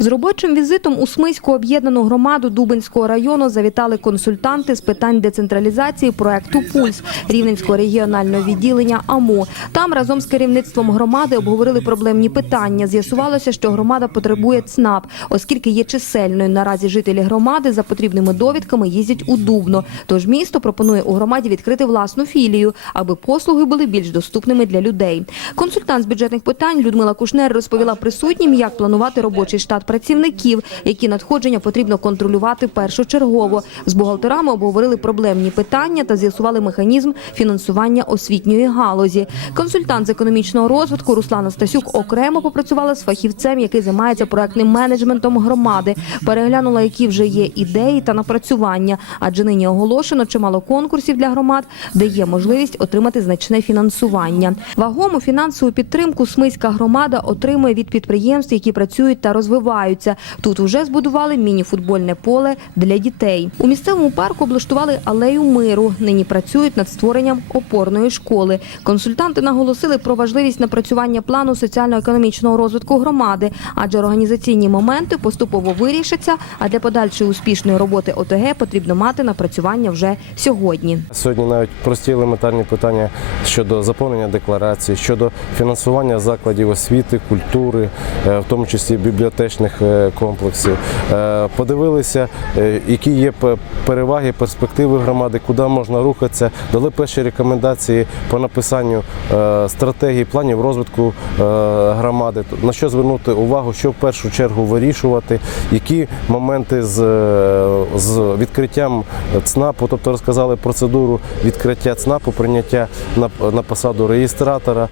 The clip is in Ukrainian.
З робочим візитом у Смиську об'єднану громаду Дубинського району завітали консультанти з питань децентралізації проекту Пульс Рівненського регіонального відділення АМО. Там разом з керівництвом громади обговорили проблемні питання. З'ясувалося, що громада потребує ЦНАП, оскільки є чисельною. Наразі жителі громади за потрібними довідками їздять у Дубно. Тож місто пропонує у громаді відкрити власну філію, аби послуги були більш доступними для людей. Консультант з бюджетних питань Людмила Кушнер розповіла присутнім, як планувати робочий штат працівників, які надходження потрібно контролювати першочергово. З бухгалтерами обговорили проблемні питання та з'ясували механізм фінансування освітньої галузі. Консультант з економічного розвитку Руслана Стасюк окремо попрацювала з фахівцем, який займається проектним менеджментом громади. Переглянула, які вже є ідеї та напрацювання, адже нині оголошено чимало конкурсів для громад, де є можливість отримати значне фінансування. Вагому фінансову підтримку Смиська громада отримує від підприємств, які працюють та розвиваються. Тут уже збудували міні-футбольне поле для дітей. У місцевому парку облаштували алею миру. Нині працюють над створенням опорної школи. Консультанти наголосили про важливість напрацювання плану соціально-економічного розвитку громади, адже організаційні моменти поступово вирішаться. А для подальшої успішної роботи ОТГ потрібно мати напрацювання вже сьогодні. Сьогодні навіть прості елементарні питання щодо заповнення декларації, щодо фінансування закладів освіти, культури, е, в тому числі бібліотечних е, комплексів. Е, Подивилися, е, які є переваги, перспективи громади, куди можна рухатися. Дали перші рекомендації по написанню стратегії, планів розвитку громади. На що звернути увагу, що в першу чергу вирішувати, які моменти з, з відкриттям ЦНАПу, тобто розказали процедуру відкриття ЦНАПу, прийняття на, на посаду реєстратора.